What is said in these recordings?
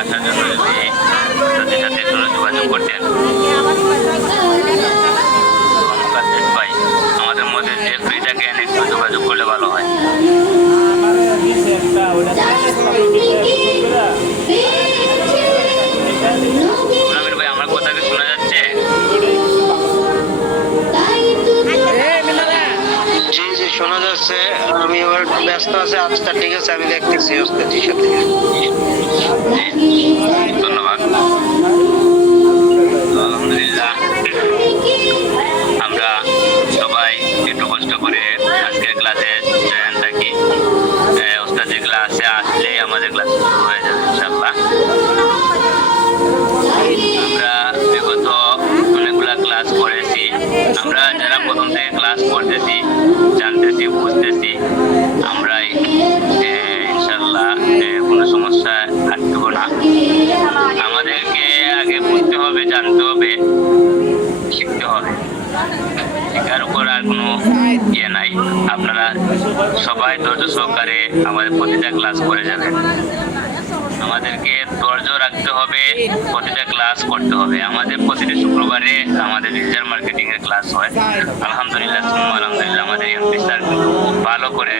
আসার জন্য যদি সাথে যোগাযোগ করতেন ভাই, আমাদের মধ্যে যে ফ্রি থাকেন একটু যোগাযোগ করলে ভালো হয়। ভাই আমার কথা কি শোনা যাচ্ছে? জি জি শোনা যাচ্ছে। আমি এবার ব্যস্ত আছি। আচ্ছা ঠিক আছে, আমি দেখতেছি ওস্তাদের সাথে। ধন্যবাদ। আলহামদুলিল্লাহ আমরা সবাই একটু কষ্ট করে আজকের ক্লাসে জয়েন থাকি। ওস্তাদের ক্লাসে আসলেই আমাদের ক্লাস শুরু হয়ে যাবে ইনশাআল্লাহ। আমরা বিগত অনেকগুলা ক্লাস করেছি। আমরা যারা প্রথম থেকে ক্লাস করতেছি, জানতেছি, বুঝতেছি, আমরা ইনশাআল্লাহ কোনো সমস্যা থাকব না। আমাদেরকে আগে বুঝতে হবে, জানতে হবে, শিখতে হবে। শেখার উপর আর কোনো ইয়ে নাই। আপনারা সবাই ধৈর্য সহকারে আমাদের প্রতিটা ক্লাস করে যাবেন। আমাদেরকে ধৈর্য রাখতে হবে, প্রতিটা ক্লাস করতে হবে। আমাদের প্রতিটা শুক্রবারে আমাদের ডিজিটাল মার্কেটিং এর ক্লাস হয়। আলহামদুলিল্লাহ আলহামদুলিল্লাহ আমাদের এমপি স্যার কিন্তু খুব ভালো করে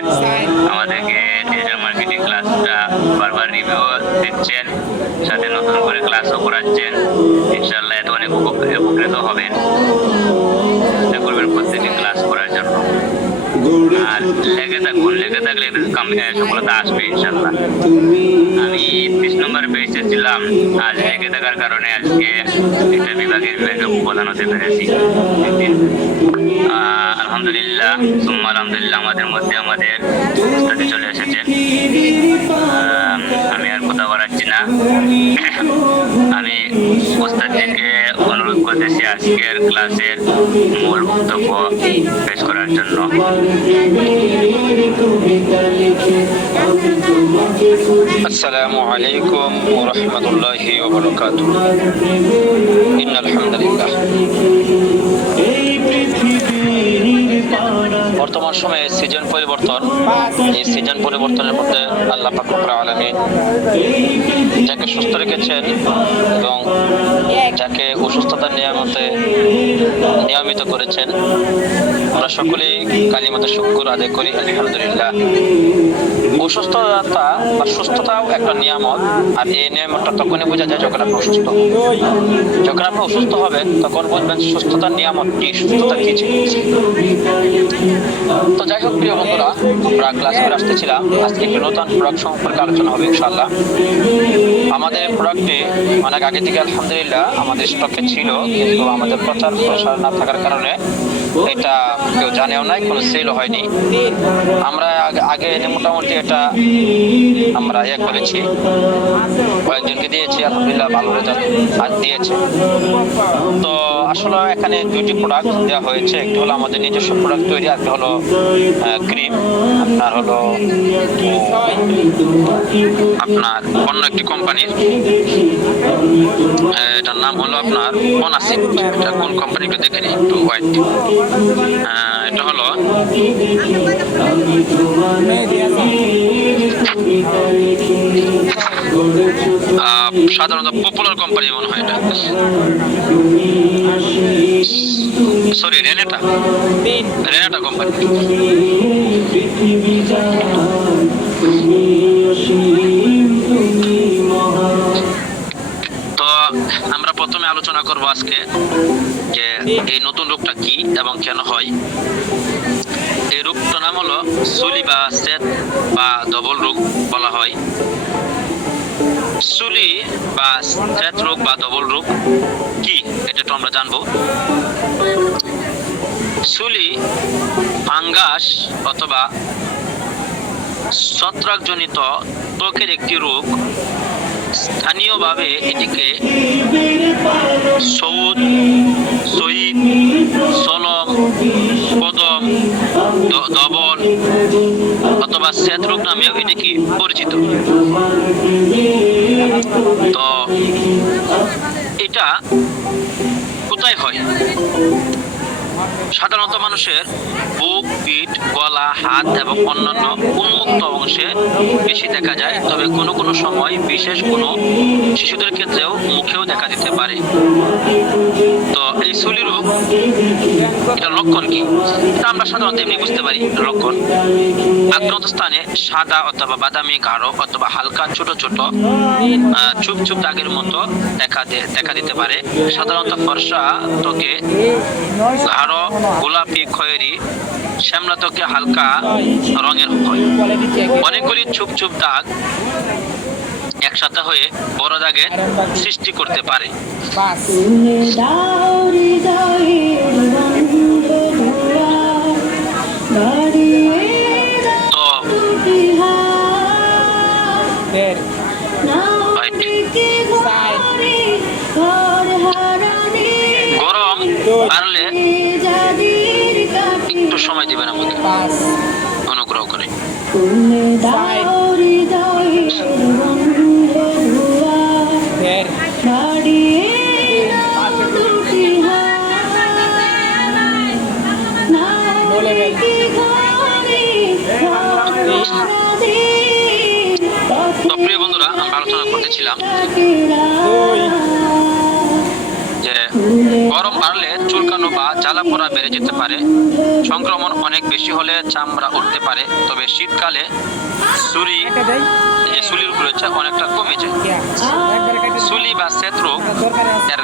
আমাদেরকে ডিজিটাল মার্কেটিং ক্লাসটা বারবার রিভিউ দিচ্ছেন, সাথে নতুন করে ক্লাসও করাচ্ছেন। ইনশাআল্লাহ এত অনেক উপকৃত হবেন। চেষ্টা করবেন প্রত্যেকটি ক্লাস করার জন্য। আর লেগে থাকলে সফলতা আসবে ইনশাআল্লাহ। আমি 30 নম্বর পেজে ছিলাম। আজ লেগে থাকার কারণে আজকে একটা বিভাগের প্রধান হতে পেরেছি। আলহামদুলিল্লাহ আলহামদুলিল্লাহ আমাদের মধ্যে আমাদের উস্তাদি চলে এসেছে। আমি আর কথা বাড়াচ্ছি না। আমি উস্তাদকে অনুরোধ করতেছি আজকের ক্লাসের মূল বক্তব্য পেশ করার জন্য। আসসালামু আলাইকুম ওয়া রাহমাতুল্লাহি ওয়া বারাকাতুহু। ইন্নাল হামদুলিল্লাহ। বর্তমান সময়ে সিজন পরিবর্তন। এই সিজন পরিবর্তনের মধ্যে আল্লাহ পাক রব্বুল আলামিন যাকে সুস্থ রেখেছেন এবং যাকে অসুস্থতার নিয়মিত করেছেন, আমরা সকলেই কালিমাতে শুকর আদায় করি আলহামদুলিল্লাহ। অসুস্থতা বা সুস্থতাও একটা নিয়ামত। আর এই নিয়ামতটা তখনই বোঝা যায় যখন আপনি অসুস্থ। যখন আপনি অসুস্থ হবেন তখন বুঝবেন সুস্থতার নিয়ামত কি, সুস্থতা কি ছিল। তো যাই হোক প্রিয় বন্ধুরা, আমরা ক্লাস করে আসতেছিলাম। আজকে একটি নতুন প্রোডাক্ট সম্পর্কে আলোচনা হবে ইনশাআল্লাহ। আমাদের প্রোডাক্টটি অনেক আগে থেকে আলহামদুলিল্লাহ আমাদের স্টকে ছিল, কিন্তু আমাদের প্রচার প্রসার না থাকার কারণে এটা কেউ জানেও নাই, কোনো সেলও হয়নি। আমরা আগে মোটামুটি এটা আমরা করেছি, কয়েকজনকে দিয়েছি, আলহামদুলিল্লাহ ভালো রেজাল্ট দিয়েছে। তো আসলে এখানে দুইটি প্রোডাক্ট দেওয়া হয়েছে। একটি হলো আমাদের নিজস্ব প্রোডাক্ট তৈরি, আর হলো ক্রিম। আপনার অন্য একটি কোম্পানির, এটার নাম হলো আপনার অনাসিড। এটা কোন কোম্পানিকে দেখে নিই একটু হোয়াইট। এটা হলো সাধারণত পপুলার কোম্পানি মনে হয় এটা, সরি রেনেটা কোম্পানি। তো আমরা প্রথমে আলোচনা করব আজকে যে এই নতুন রোগটা কি এবং কেন হয়। এই রোগটার নাম হলো চুলি বা সেট বা ডবল রোগ বলা হয়। চুলি বা সেট রোগ বা ডবল রোগ কি, এটা তো আমরা জানবো। চুলি ফাঙ্গাস অথবা ছত্রাকজনিত ত্বকের একটি রোগ। স্থানীয়ভাবে এটিকে সৌদ, শহীদ, সলম, কদম, দবল অথবা শ্বেত রোগ নামেও এটি কি পরিচিত। তো এটা কোথায় হয়? সাধারণত মানুষের বুক, পিঠ, গলা, হাত এবং অন্যান্য উন্মুক্ত অংশে বেশি দেখা যায়, তবে কোনো কোনো সময় বিশেষ কোনো শিশুদের ক্ষেত্রেও মুখেও দেখা দিতে পারে। তো এই সুলি রোগ এটা লক্ষণ কি, এটা আমরা সাধারণত এমনি বুঝতে পারি। লক্ষণ: আক্রান্ত স্থানে সাদা অথবা বাদামি, গাঢ় অথবা হালকা ছোট ছোট চুপ চুপ দাগের মতো দেখা দিতে পারে। সাধারণত ফর্সা ত্বকে গাঢ় গোলাপি, খয়েরি, শ্যামলা ত্বকে হালকা রঙের হয়। অনেকগুলি চুপ চুপ দাগ একসাথে হয়ে বড় দাগের সৃষ্টি করতে পারে। তো গরম বাড়লে একটু সময় দিবেন আমাকে অনুগ্রহ করে। তো প্রিয় বন্ধুরা, আমরা আলোচনা করতেছিলাম যে গরম বাড়লে চুলকানো বা জ্বালা পোড়া বেড়ে যেতে পারে। সংক্রমণ অনেক বেশি হলে চামড়া উঠতে পারে। তবে শীতকালে সুলির উপর অনেকটা কমে যায়। সুলি বা শ্বেত রোগ এর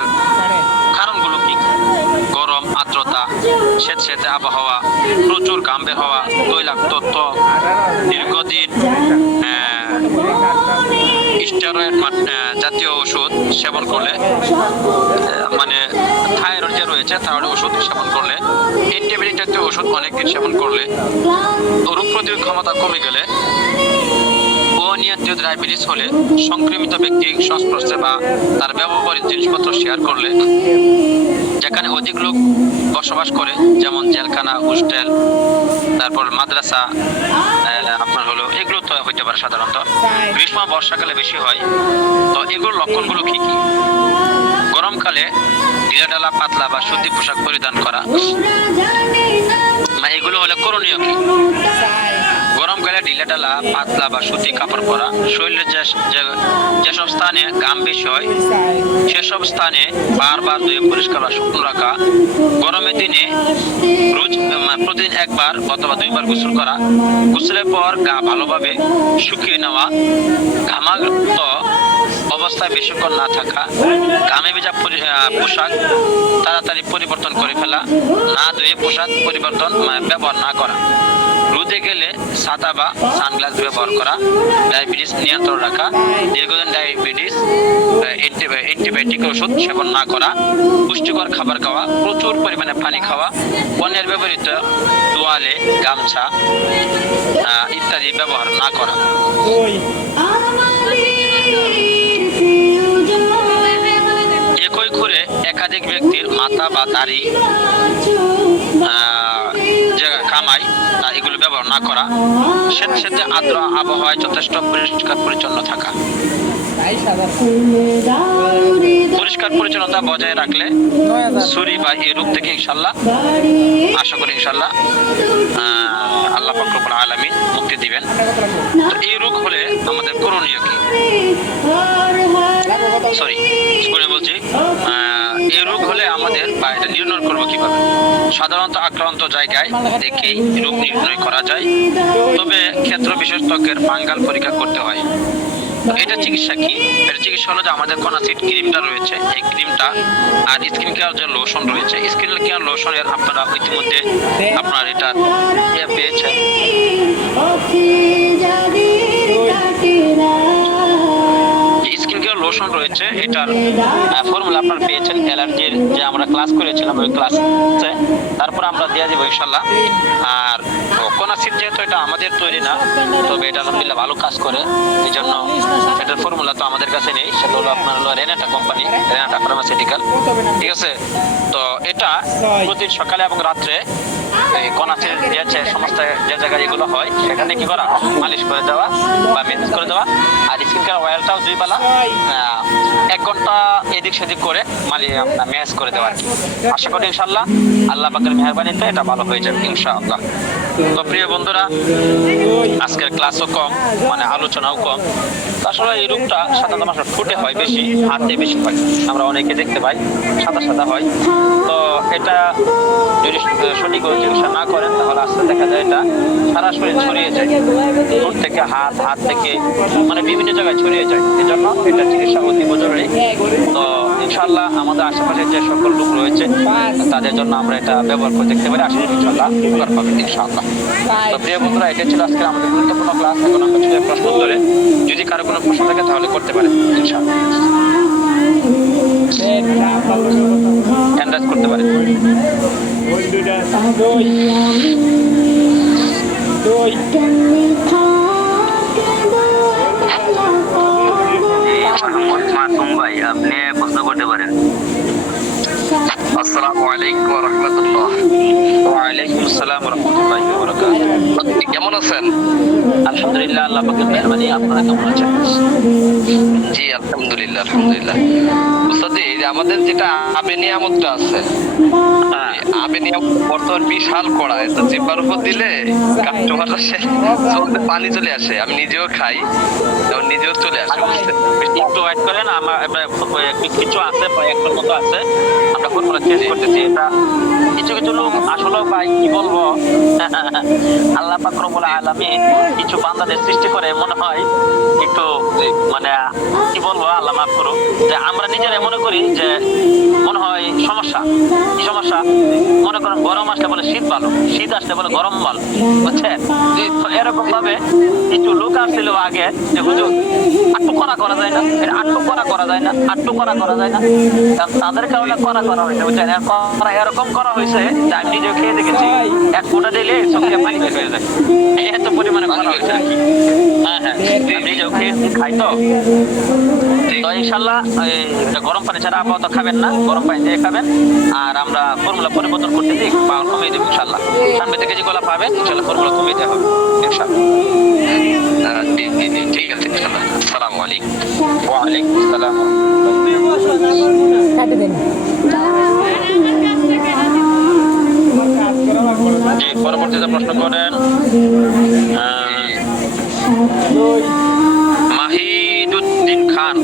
কারণগুলো কি? গরম, আর্দ্রতা, স্যাঁতস্যাঁতে আবহাওয়া, প্রচুর ঘাম বের হওয়া, তৈলাক্ত ত্বক, দীর্ঘদিন স্টেরয়েড জাতীয় ওষুধ সেবন করলে, মানে থাইরয়েড যে রয়েছে থাইরয়েড ওষুধ সেবন করলে, অ্যান্টিবায়োটিক জাতীয় ওষুধ অনেকদিন সেবন করলে, রোগ প্রতিরোধ ক্ষমতা কমে গেলে, অনিয়ন্ত্রিত ডায়াবেটিস হলে, সংক্রমিত ব্যক্তির সংস্পর্শে বা তার ব্যবহৃত জিনিসপত্র শেয়ার করলে, যেখানে অধিক লোক বসবাস করে যেমন জেলখানা, হোস্টেল, তারপর মাদ্রাসা, আপনার হলো এগুলো তো হইতে পারে সাধারণত। গ্রীষ্ম বর্ষাকালে বেশি হয়। তো এগুলোর লক্ষণগুলো কি কি? গরমকালে ঢিলাঢালা, পাতলা বা সুতি পোশাক পরিধান করা। এগুলো হলে করণীয় কি? গরমকালে ঢিলাঢালা, পাতলা বা সুতি কাপড় পরা। শরীরের যেসব স্থানে ঘাম বেশি হয় সেসব স্থানে বারবার ধুয়ে পরিষ্কার বা শুকনো রাখা। গরমের দিনে রোজ প্রতিদিন একবার অথবা দুইবার গোসল করা। গোসলের পর গা ভালোভাবে শুকিয়ে নেওয়া। ঘামাক্ত অবস্থায় বেশিক্ষণ না থাকা। ঘামে ভেজা পোশাক তাড়াতাড়ি পরিবর্তন করে ফেলা। না ধুয়ে পোশাক ব্যবহার না করা। রোদে গেলে ছাতা বা সানগ্লাস ব্যবহার করা। ডায়াবেটিস নিয়ন্ত্রণ রাখা। দীর্ঘদিন ডায়াবেটিস অ্যান্টিবায়োটিক ওষুধ সেবন না করা। পুষ্টিকর খাবার খাওয়া। প্রচুর পরিমাণে পানি খাওয়া। অন্যের ব্যবহৃত তোয়ালে, গামছা ইত্যাদি ব্যবহার না করা। একই করে একাধিক ব্যক্তির মাথা বা দাড়ি কামাই এগুলো ব্যবহার না করা। স্যাঁতস্যাঁতে আর্দ্র আবহাওয়ায় যথেষ্ট পরিষ্কার পরিচ্ছন্ন থাকা। পরিষ্কার পরিচ্ছন্নতা বজায় রাখলে সুরি বা এই রোগ থেকে ইনশাল্লাহ, আশা করি ইনশাল্লাহ আল্লাহ পাক রব্বুল আলামিন মুক্তি দিবেন। তো এই রোগ হলে আমাদের করণীয় কি? বলছি এই রোগ হলে আমাদের বা এটা নির্ণয় করবো কিভাবে? সাধারণত আক্রান্ত জায়গায় দেখেই রোগ নির্ণয় করা যায়, তবে ক্ষেত্র বিশেষজ্ঞের ফাঙ্গাল পরীক্ষা করতে হয়। এটা চিকিৎসা কি? এর চিকিৎসা হলো যে আমাদের কোনাসিড ক্রিমটা রয়েছে, এই ক্রিমটা আর স্কিন কেয়ার যে লোশন রয়েছে, স্কিন কেয়ার লোশনের আপনারা ইতিমধ্যে আপনার এটা পেয়েছেন। স্কিন কেয়ার লোশন রয়েছে, এটার ফর্মুলা আপনারা পেয়েছেন অ্যালার্জির যে আমরা ক্লাস করেছিলাম ওই ক্লাসে, তারপর আমরা দিয়ে দেবো ইনশাল্লাহ। আর কোনাসিড যেহেতু এটা আমাদের তৈরি না, তবে এটা আলহামদুলিল্লাহ ভালো কাজ করে, এই জন্য এটার ফর্মুলা তো আমাদের কাছে নেই, সেটা হলো আপনার হলো রেনাটা কোম্পানি, রেনাটা ফার্মাসিউটিক্যাল, ঠিক আছে। তো এটা প্রতিদিন সকালে এবং রাত্রে এই কোনাসিড যে সমস্ত যে জায়গায় এগুলো হয় সেখানে কি করা, মালিশ করে দেওয়া বা মেসেজ করে দেওয়া। আর স্কিন কেয়ার অয়েলটাও 2 বেলা 1 ঘন্টা এদিক সেদিক করে আমরা ম্যাচ করে দেওয়া আর কি। আশা করি ইনশাআল্লাহ আল্লাহ পাকের মেহেরবানিতে এটা ভালো হয়ে যাবে ইনশাআল্লাহ। তো প্রিয় বন্ধুরা, আজকের ক্লাসও কম, মানে আলোচনাও কম। তো আসলে এই রূপটা সাধারণত মানুষের ফুটে হয় বেশি, হাতে বেশি হয়, আমরা অনেকে দেখতে পাই সাদা সাদা হয়। তো এটা যদি সঠিক চিকিৎসা না করেন তাহলে আস্তে দেখা যায় এটা সারা শরীর ছড়িয়ে যায়, ঠোঁট থেকে হাত, হাত থেকে মানে বিভিন্ন জায়গায় ছড়িয়ে যায়। এই জন্য এটা চিকিৎসা অতি জরুরি। তো ইনশাআল্লাহ আমাদের আশেপাশে যে সকল লোক রয়েছে তাদের জন্য আমরা এটা ব্যবহার করে দেখতে পারি, আশা করি ইনশাআল্লাহ উপকার পাবেন ইনশাআল্লাহ। তো প্রিয় বন্ধুরা, এটা ছিল আজকে আমাদের গুরুত্বপূর্ণ ক্লাস। এখন আমরা ছিল প্রশ্ন উত্তরে, যদি কারো কোনো প্রশ্ন থাকে তাহলে করতে পারেন ইনশাআল্লাহ, হ্যান্ড রাইজ করতে পারেন। মাসুম ভাই, আপনি প্রশ্ন করতে পারেন। আসসালামু আলাইকুম ওয়া রাহমাতুল্লাহ। ওয়ালাইকুম আসসালাম ওয়া রাহমাতুল্লাহি ওয়া বারাকাতুহু। আপনি কেমন আছেন? আলহামদুলিল্লাহ, আল্লাহ পাকের মেহেরবানি। আপনারা কেমন আছেন? জি আলহামদুলিল্লাহ আলহামদুলিল্লাহ। উস্তাদ, এই যে আমাদের যেটা আবে নিয়ামতটা আছে, আবে নিয়ামত বর্তমান বিশাল কড়া, তো জিব্বার উপর দিলে কাস্টমাররা চলতে পানি চলে আসে। আমি নিজেও খাই এবং নিজেও চলে আসে। একটু ওয়েট করেন, আমার কিছু আছে, একটার মতো আছে, আমরা ফর্মুলা চেঞ্জ করতেছি। এটা কিছু কিছু লোক আসলে ভাই কি বলবো, আল্লাহ পাক রব্বুল আলামিন কিছু বান্দাদের সৃষ্টি করে মনে হয় একটু মানে কি বলবো, আল্লাহ মাফ করুক, যে আমরা নিজেরাই মনে করি যে মনে হয় সমস্যা। কি সমস্যা? মনে করেন গরম আসলে বলে শীত ভালো, শীত আসলে বলে গরম ভালো, বুঝছেন? তো এরকম ভাবে কিছু লোক আসছিল আগে যে হুজুর আটটু করা যায় না, আটটু করা যায় না, আটটু করা যায় না, তাদের কারণে করা হয়েছে, বুঝছেন? এরকম করা হয়েছে যে আমি নিজেও খেয়ে দেখেছি, এক ফোঁটা দিলে সঙ্গে পানি বের হয়ে যায়, এত পরিমাণে করা হয়েছে আর কি। হ্যাঁ হ্যাঁ, আমি নিজেও খেয়েছি, খাই তো। তো ইনশাল্লাহ গরম পানি ছাড়া আপাতত খাবেন না, গরম পানি দিয়ে খাবেন। আর আমরা ফর্মুলা পরিবর্তন করতে দিই, পাওয়ার কমিয়ে দেবো ইনশাল্লাহ। 90 কেজি গোলা পাবেন ইনশাল্লাহ, ফর্মুলা কমিয়ে দেওয়া হবে ইনশাল্লাহ। জি জি জি, ঠিক আছে ইনশাআল্লাহ। আসসালামু আলাইকুম। ওয়ালাইকুম আসসালাম। জি, পরবর্তীতে প্রশ্ন করেন মাহিদুদ্দিন খান।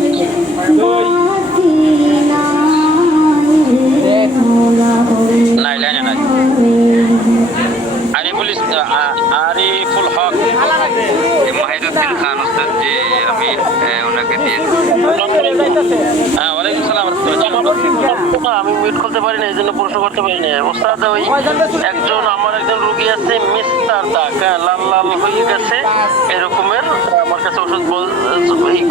নাই লাইনে নাই। আরিফুল হক। মাহিদুদ্দিন খান উস্তাদ, যে আমি ওনাকে দিয়েছি। হ্যাঁ, ওয়ালাইকুম সালাম। আমি মিউট করতে পারি না, এই জন্য প্রশ্ন করতে পারি না। ওস্তাদ, ওই আমার একজন রোগী আছে, মিস্টার দাগ, লাল লাল হয়ে গেছে এরকমের, আমার কাছে ওষুধ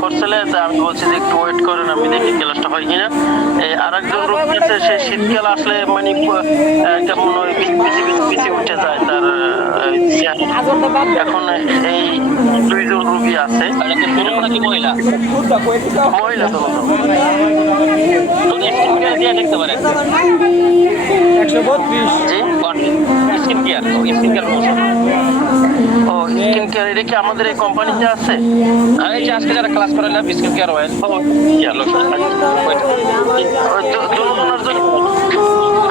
করছিল, তা আমি বলছি যে একটু ওয়েট করেন, আমি দেখি ক্লাসটা হয় কিনা। আর একজন রোগী আছে, সে শীতকাল আসলে মানে কেমন ওই পিছিয়ে উঠে যায় তার। এখন এই 2 জন রোগী আছে। নাকি মহিলা? মহিলা তো দিয়ে দেখতে পারেন। 132 স্কিন কেয়ার, স্কিন কেয়ার ওষুধ। ও স্কিন কেয়ার, এটা কি আমাদের এই কোম্পানিতে আছে? এই যে আজকে যারা ক্লাস করালাম স্কিন কেয়ার অয়েল,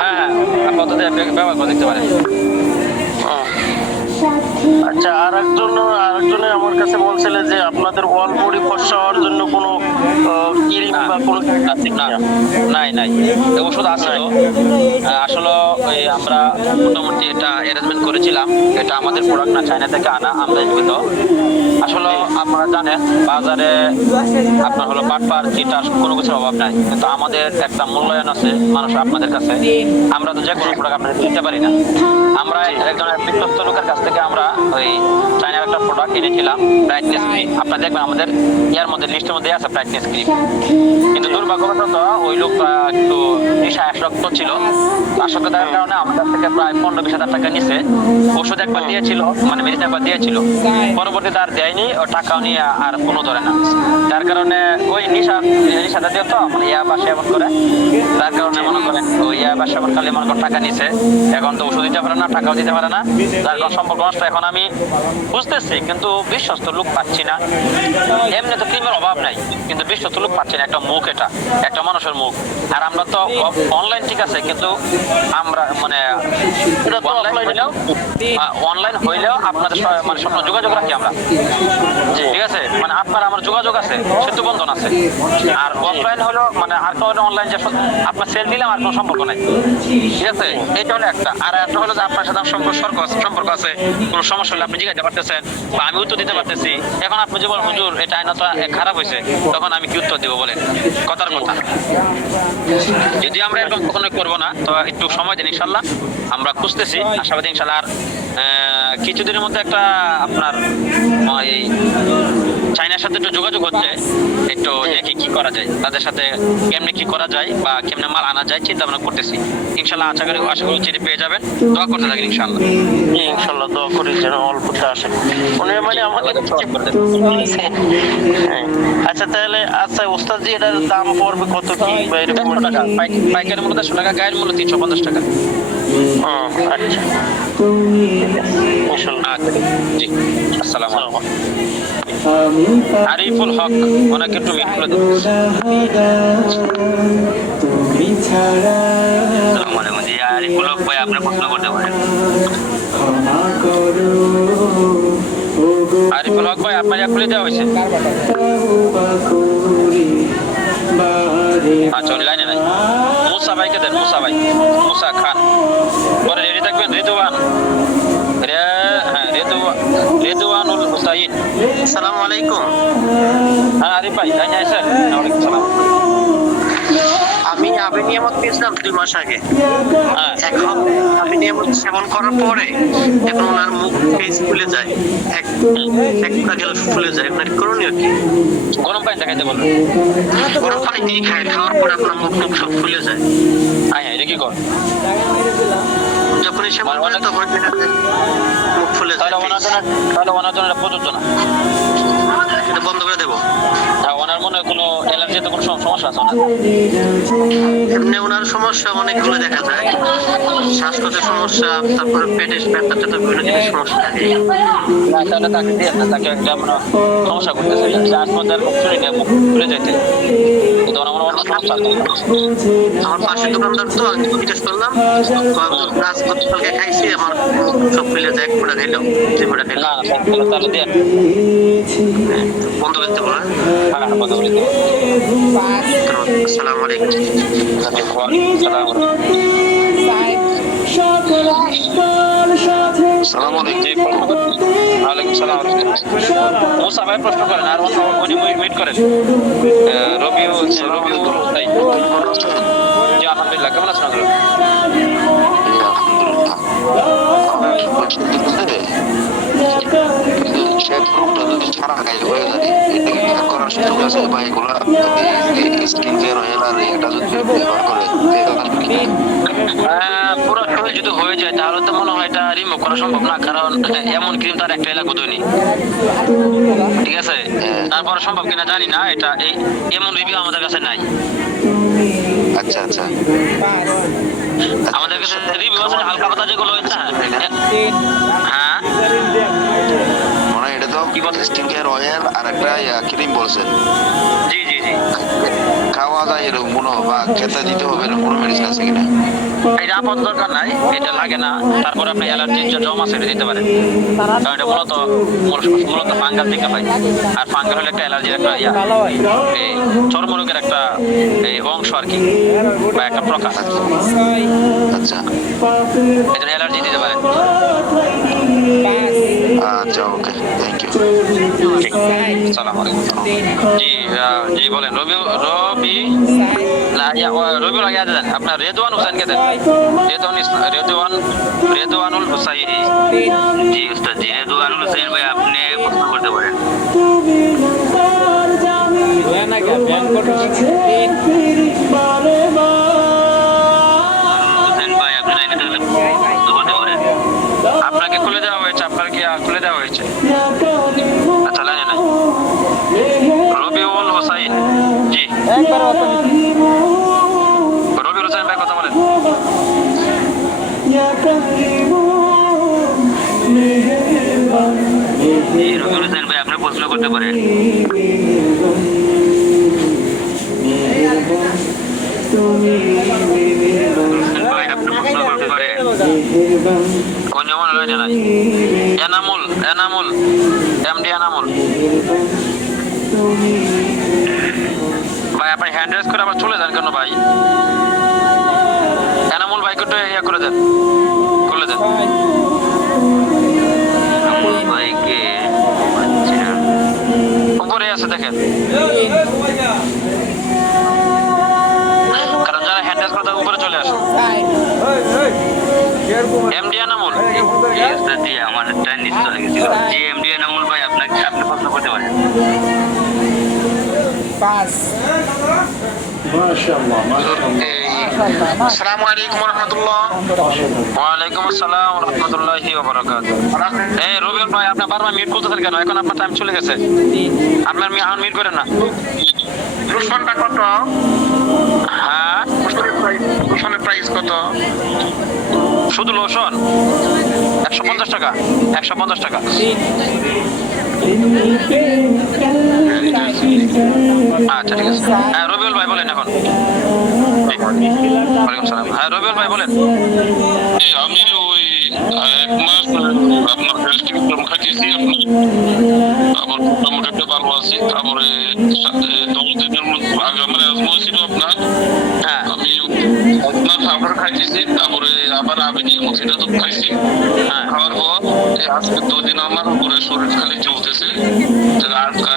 হ্যাঁ আপাতত ব্যবহার করে দেখতে পারেন। আচ্ছা, আরেকজনে আমার কাছে বলছিল যে আপনাদের ওয়াল বডি ফর্সা হওয়ার জন্য কোনো ক্রিম বা কোনো নাই নাই, ওষুধ আসলো। আসলে ওই আমরা মোটামুটি এটা অ্যারেঞ্জমেন্ট করেছিলাম, এটা আমাদের প্রোডাক্ট না, চায়না থেকে আনা, আমরা নিয়মিত। আসলে আপনারা জানেন বাজারে আপনার হলো বাটপার চিটার কোনো কিছুর অভাব নাই, কিন্তু আমাদের একটা মূল্যায়ন আছে মানুষ আপনাদের কাছে। আমরা তো যে কোনো প্রোডাক্ট আপনাদের দিতে পারি না। আমরা একজনের বিশ্বস্ত লোকের কাছ থেকে আমরা ওই চায়নার একটা প্রোডাক্ট এনেছিলাম, ব্রাইটনেস ক্রিম। আপনারা দেখবেন আমাদের ইয়ার মধ্যে লিস্টের মধ্যে আছে ব্রাইটনেস ক্রিম, কিন্তু কিন্তু দুর্ভাগ্যবশত ওই লোকটা একটু নেশা আসক্ত ছিল। আসক্ততার কারণে আমাদের থেকে প্রায় 15-20 হাজার টাকা নিছে। ওষুধ একবার দিয়েছিল, মানে মেডিসিন একবার দিয়েছিল, পরবর্তীতে আর দেয়নি, ও টাকাও নিয়ে আর কোনো ধরে না। যার কারণে ওই নেশাটা দিয়ে তো মানে ইয়া বা সেবন করে, তার কারণে মনে করেন ওই ইয়া বা সেবন খালি মনে করেন টাকা নিছে, এখন তো ওষুধ দিতে পারে না, টাকাও দিতে পারে না, যার কারণে সম্পর্ক নষ্ট। এখন আমি বুঝতেছি কিন্তু বিশ্বস্ত লোক পাচ্ছি না। এমনি তো ক্রিমের অভাব নাই, কিন্তু বিশ্বস্ত লোক পাচ্ছি না। একটা মুখ, এটা একটা মানুষের মুখ। আর আমরা তো অনলাইন ঠিক আছে, কিন্তু আমরা মানে অনলাইন হইলেও আপনাদের মানে সব যোগাযোগ রাখি আমরা, ঠিক আছে, মানে আপনার আমার যোগাযোগ আছে, সেতু বন্ধন আছে। আর অফলাইন হলো মানে আর কারণে অনলাইন যে আপনার সেল দিলাম আর কোনো সম্পর্ক নাই, ঠিক আছে, এটা হলো একটা। আর একটা হলো যে আপনার সাথে সম্পর্ক আছে, কোনো সমস্যা হলে আপনি জিজ্ঞাসা পারতেছেন বা আমি উত্তর দিতে পারতেছি। এখন আপনি যে বলেন হুজুর এটা আইনটা খারাপ হয়েছে, তখন আমি কি উত্তর দিব বলেন? কথার কথা। যদি আমরা এরকম কখনো করবো না, তো একটু সময় দিন, ইনশাল্লাহ আমরা খুঁজতেছি, আশাবাদী ইনশাল্লাহ। আর কিছুদিনের মধ্যে একটা আপনার এই চাইনার সাথে একটু যোগাযোগ হচ্ছে, একটু দেখি কি করা যায়, তাদের সাথে কেমনে কি করা যায় বা কেমনে মাল আনা যায় চিন্তা ভাবনা করতেছি। ইনশাল্লাহ আশা করি চিঠি পেয়ে যাবেন, দোয়া করতে থাকেন ইনশাল্লাহ। ইনশাল্লাহ দোয়া করি যেন অল্পতে আসে। মানে আমাকে আচ্ছা তাহলে, আচ্ছা ওস্তাদ জি এটার দাম পড়বে কত কি? পাইকারি মূল্য 100 টাকা, গায়ের মূল্য 350 টাকা। আচ্ছা ইনশাল্লাহ। জি, আসসালামু আলাইকুম। আরিফুল হক ওনাকে একটু মিট করে দেবো। আসসালামু আলাইকুম। জি আরিফুল হক ভাই, আপনি প্রশ্ন করতে পারেন। আরিফুল হক ভাই, আপনার খুলে দেওয়া হয়েছে? আচ্ছা, উনি লাইনে নাই। মুসা ভাইকে দেন, মুসা ভাই, মুসা খান। পরে রেডি থাকবেন রেদওয়ান, রেদওয়ানুল হুসাইন। আসসালামু আলাইকুম। হ্যাঁ আরিফ ভাই, লাইনে আছেন? ওয়ালাইকুম সালাম। আমি আবেনিয়ামত পেয়েছিলাম 2 মাস আগে। হ্যাঁ, এখন আবেনিয়ামত সেবন করার পরে এখন ওনার মুখ ফেস ফুলে যায়, এক গেল ফুলে যায়। আপনার করণীয় কি? গরম পানি দেখাইতে বলবেন। গরম পানি দিয়ে খাওয়ার পরে আপনার মুখ সব ফুলে যায়। হ্যাঁ, এটা কি কর? যখন সেবন করে তখন মুখ ফুলে যায়। তাহলে ওনার জন্য এটা প্রযোজ্য না। এটা বন্ধ করে দেবো। ওনার মনে হয় কোনো অ্যালার্জিতে কোনো সমস্যা আছে না? এমনি ওনার সমস্যা অনেকগুলো দেখা যায়, শ্বাসকষ্টের সমস্যা, তারপরে পেটটা বিভিন্ন জিনিস সমস্যা থাকে। না, তাহলে তাকে দিয়ে না, তাকে একটা মানে সমস্যা করতেছে, যার মধ্যে আর মুখ শরীরে মুখ খুলে যেতে, কিন্তু আমার অন্য সমস্যা আছে। আমার পাশে দোকানদার তো জিজ্ঞেস করলাম, গাছ গতকালকে খাইছি, আমার সব খুলে যায়, এক ফোঁটা খাইলাম, 2 ফোঁটা খাইলাম। না, তাহলে দিয়ে বন্ধ করতে বলা। বন্ধ করে দিতে। আসসালামু আলাইকুম। আসসালামু আলাইকুম। ওয়ালাইকুম সালাম। মুসা ভাই প্রশ্ন করেন, আর উনি মিট করেন। রবিউল হুসাইন। জি আলহামদুলিল্লাহ, কেমন আছেন আপনারা? পুরো শরীর যদি হয়ে যায় তাহলে তো মনে হয় এটা রিমুভ করা সম্ভব না, কারণ এমন ক্রিম তার একটা এলাকা নেই, ঠিক আছে। তারপরে সম্ভব কিনা জানি না, এটা এমন রিভিউ আমাদের কাছে নাই। আচ্ছা আচ্ছা, আমাদের কাছে রিভিউ আছে হালকা পাতা যেগুলো হয়েছে। হ্যাঁ, মানে এটা তো কি বলে স্কিন কেয়ার অয়েল আর একটা ক্রিম বলছেন। জি জি জি। খাওয়া যায় এরকম কোনো বা খেতে দিতে হবে এরকম কোনো মেডিসিন আছে কিনা? এটা আপাতত দরকার নাই, এটা লাগে না। তারপরে আপনি অ্যালার্জির যে জম আছে এটা দিতে পারেন, কারণ এটা মূলত ফাঙ্গাল থেকে হয়। আর ফাঙ্গাল হলে একটা অ্যালার্জির একটা এই চর্মরোগের একটা এই অংশ আর কি, বা একটা প্রকার। আচ্ছা এই জন্য অ্যালার্জি দিতে পারেন। আচ্ছা, ওকে, থ্যাংক ইউ। আসসালামু আলাইকুম। জি জি বলেন। রবিউল আগে দেন, আপনার রেদওয়ান হুসাইনকে দেন। রেদওয়ানুল হুসাইন। জি উস্তাদ, জি রেদওয়ানুল হুসাইন ভাই, আপনি প্রশ্ন করতে পারেন। রবিউল হোসেন ভাই কথা বলেন। রবিউল হোসেন ভাই আপনি প্রশ্ন করতে পারেন। ভাই আপনি প্রশ্ন করতে পারেন। কোন যেমন হলো না এনামুল এমডি এনামুল ভাই আপনি হ্যান্ড রেজ করে আবার চলে যান কেন ভাই? এনামুল ভাই একটু ইয়া করে দেন, করলে দেন। ভাইকে পাচ্ছি না। উপরে আছে দেখেন, কারণ যারা হ্যান্ড রেজ করে তারা উপরে চলে আসুন। এমডি এনামুল জি আমার একটা নিশ্চিত হয়ে গেছিল। জি এমডি এনামুল ভাই আপনি প্রশ্ন করতে পারেন। আসসালামু আলাইকুম রহমতুল্লাহ। ওয়ালাইকুম আসসালাম ওয়া রাহমাতুল্লাহি ওয়া বারাকাতুহু। এই রবিউল ভাই আপনি বারবার মিট করতেছেন কেন? এখন আপনার টাইম চলে গেছে, আপনার এখন মিট করেন না। রুশনটা কত? হ্যাঁ রুশনের প্রাইস কত? শুধু লোশন 150 টাকা, 150 টাকা। আচ্ছা ঠিক আছে। হ্যাঁ রবিউল ভাই বলেন এখন। ওয়ালাইকুম সালাম। হ্যাঁ রবিউল ভাই বলেন। আমি ওই 1 মাস আপনার গ্যাস্ট্রিক খাইতেছি, আমার মোটামুটি একটা ভালো আছি। তারপরে 10 দিনের মধ্যে আগে আমার অ্যাজমা ছিল আপনার, হ্যাঁ আমি আপনার খাবার খাইতেছি, তারপরে আবার আবেনিয়া সেটা তো খাইছি। খাওয়ার পর আজকে 2 দিন আমার পুরো শরীর খালি চলতেছে, আজকে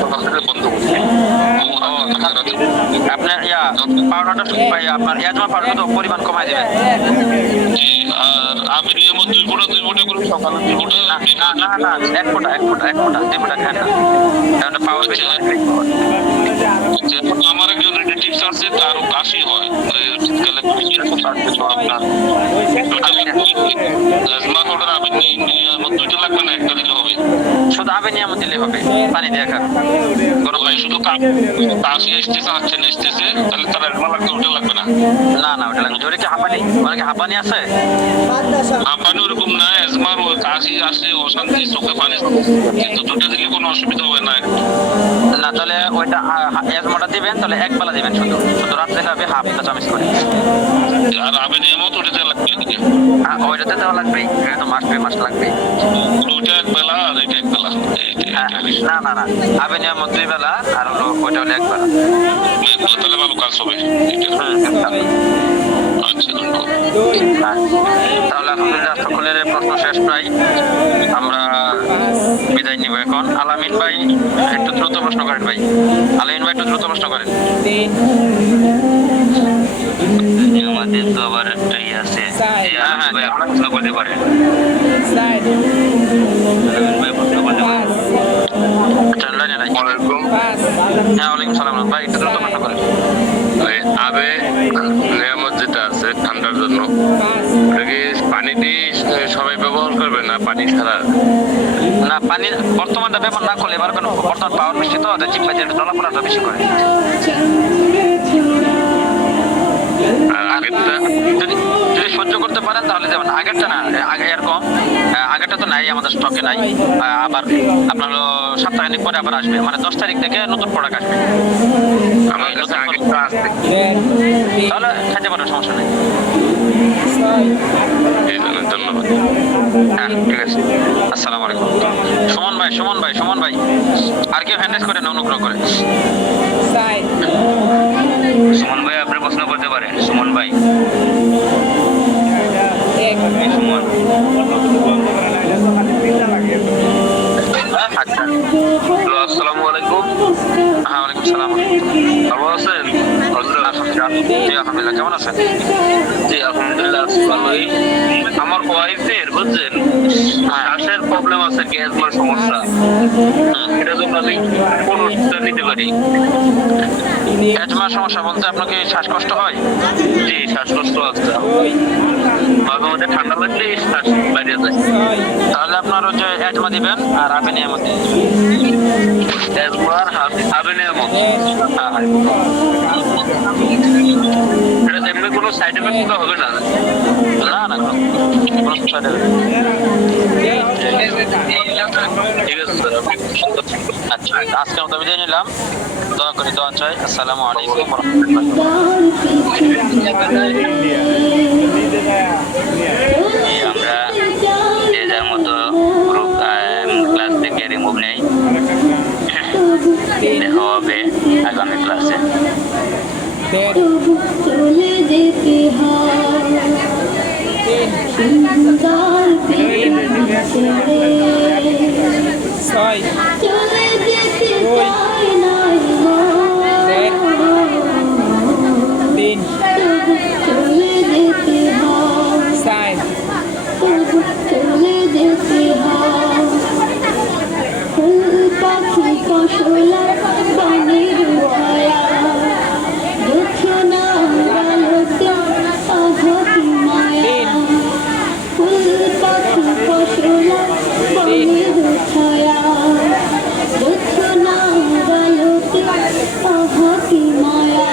সকাল থেকে বন্ধ করছি। আপনার ইয়া পাউডারটা ভাই আপনার এজমা পাউডার তো পরিমাণ কমাই দিবেন। জি, আর আবেনিয়া মধ্যে 2 ফোঁটা করে সকালে 2 ফোঁটা। না 1 ফোঁটা 2 ফোঁটা খান না, কারণ পাওয়ার বেশি। যেমন আমার একজন রিলেটিভস আছে, তারও কাশি হয় শীতকালে, আপনার অ্যাজমা পাউডার আবেনিয়া মধ্যে 2টা লাগবে না, একটা দিলে হবে? শুধু আবেনিয়া মধ্যে দিলে হবে, পানি দিয়ে খান। বড় ভাই শুধু কাশি আসতেছে, আসতেছে, তাহলে তার অ্যাজমা লাগবে, ওটা লাগবে না? না ওটা লাগবে। ওটা কি হাঁপানি? অনেকে হাঁপানি আছে? পানি ওরকম না, অ্যাজমার কাশি আসে, অশান্তি, চোখে পানি, কিন্তু 2টা দিলে কোনো অসুবিধা হবে না। না তাহলে ওইটা এজমাটা দিবেন, তাহলে 1 বেলা দিবেন, শুধু রাত্রে খাবে হাফ চামচ করে। আর আবেনিয়া মতো ওটাতে লাগবে নাকি? ওইটাতে দেওয়া লাগবেই, এটা তো মাস লাগবে। ওইটা 1 বেলা আর এটা 1 বেলা? না আবেনিয়া মধ্যে 2 বেলা, আর হলো ওইটা হলো 1 বেলা। তাহলে ভালো কাজ হবে এটা। আচ্ছা ধন্যবাদ। তাহলে আলহামদুলিল্লাহ সকলের প্রশ্ন শেষ প্রায়, আমরা বিদায় নিব এখন। আলামিন ভাই একটু দ্রুত প্রশ্ন করেন ভাই। আলামিন ভাই একটু দ্রুত প্রশ্ন করেন। আমাদের তো আবার একটা ইয়ে আছে। হ্যাঁ ভাই আপনি প্রশ্ন করতে পারেন। ভাই প্রশ্ন করতে পারেন। লাইনে নাই। ওয়ালাইকুম। হ্যাঁ ওয়ালাইকুম সালাম ভাই, একটু দ্রুত প্রশ্ন করেন। আবে নিয়ামত যেটা আছে ঠান্ডার জন্য, ওটা কি পানি দিয়ে সবাই ব্যবহার করবে না পানি ছাড়া? না পানি বর্তমানটা ব্যবহার না করলে, এবার বর্তমান পাওয়ার বেশি তো চিপা যেটা চলাফেরাটা বেশি করে। আর আগেরটা যদি সহ্য করতে পারেন তাহলে যেমন আগেরটা না, আগে এরকম আগেরটা তো নাই, আমাদের স্টকে নাই। আবার আপনার 7 তারিখ পরে আবার আসবে, মানে 10 তারিখ থেকে নতুন প্রোডাক্ট আসবে। আমার কাছে আগেরটা আছে, তাহলে খাইতে পারেন, সমস্যা নেই। এই জন্য ধন্যবাদ। হ্যাঁ ঠিক আছে, আসসালামু আলাইকুম। সুমন ভাই আর কেউ হ্যান্ডেজ করে না, অনুগ্রহ করে। সুমন ভাই আপনি প্রশ্ন করতে পারেন। সুমন ভাই, সুমন আচ্ছা আসসালামু আলাইকুম। হ্যাঁ ওয়ালাইকুম সালাম। ভালো আছেন? জি আলহামদুলিল্লাহ, কেমন আছেন? জি আলহামদুলিল্লাহ ভালোই। আমার ওয়াইফের বুঝছেন শ্বাসের প্রবলেম আছে, গ্যাসের সমস্যা, এটার জন্য আমি কোন ওষুধটা নিতে পারি? অ্যাজমার সমস্যা বলতে আপনার কি শ্বাসকষ্ট হয়? জি শ্বাসকষ্ট আছে, মাঝে মধ্যে ঠান্ডা লাগলে শ্বাস বাইরে যায়। তাহলে আপনার ওই যে অ্যাজমা দিবেন আর আবেনিয়াম মধ্যে। একবার হবে না এমন, এটা এমনি কোনো সাইড এফেক্ট তো হবে না? না না কোনো সমস্যা নেই। ঠিক আছে স্যার, আচ্ছা, আজকের মতো বিদায় নিলাম। দোয়া করি, দোয়া চাই। আসসালামু আলাইকুম ওয়া রাহমাতুল্লাহ। আমরা যে যার মতো গ্রুপ ক্লাস থেকে রিমুভ নেই। দেখা হবে আগামী ক্লাসে। চলে যেতে হয় সুন্দর চলে যেতে চাই নাই চলে যেতে হয় চলে যেতে হয় ফুল পাখি ফসলা পানির ছায়া জোছনা আলোতে আঘাতি মায়া ফুল পাখি ফসলা পানির ছায়া জোছনা আলোতে আঘাতি মায়া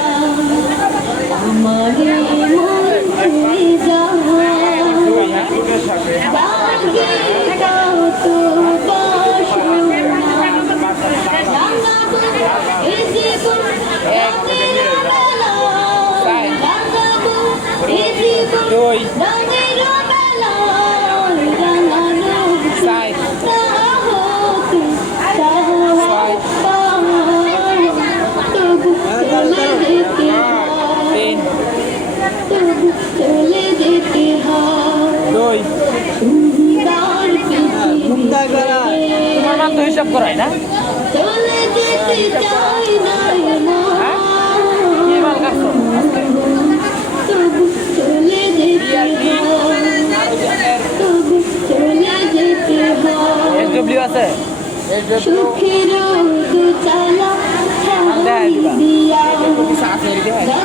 আমারে মন ছুঁয়ে যাওয়া বাগে দাও তো বাসনা রাঙাবো এ জীবন রঙের বেলায় রাঙাবো এ জীবন রঙের বেলায় রাঙানো না হতে চাওয়া পায় তবু চলে যেতে হয় তবু চলে যেতে হয় সুন্দর পৃথিবী হিসাব করাই না চলে যেতে চাই না তবু চলে যেতে হয় তবু চলে যেতে হয় এসডব্লিউ আছে সুখের দু চালা দিয়া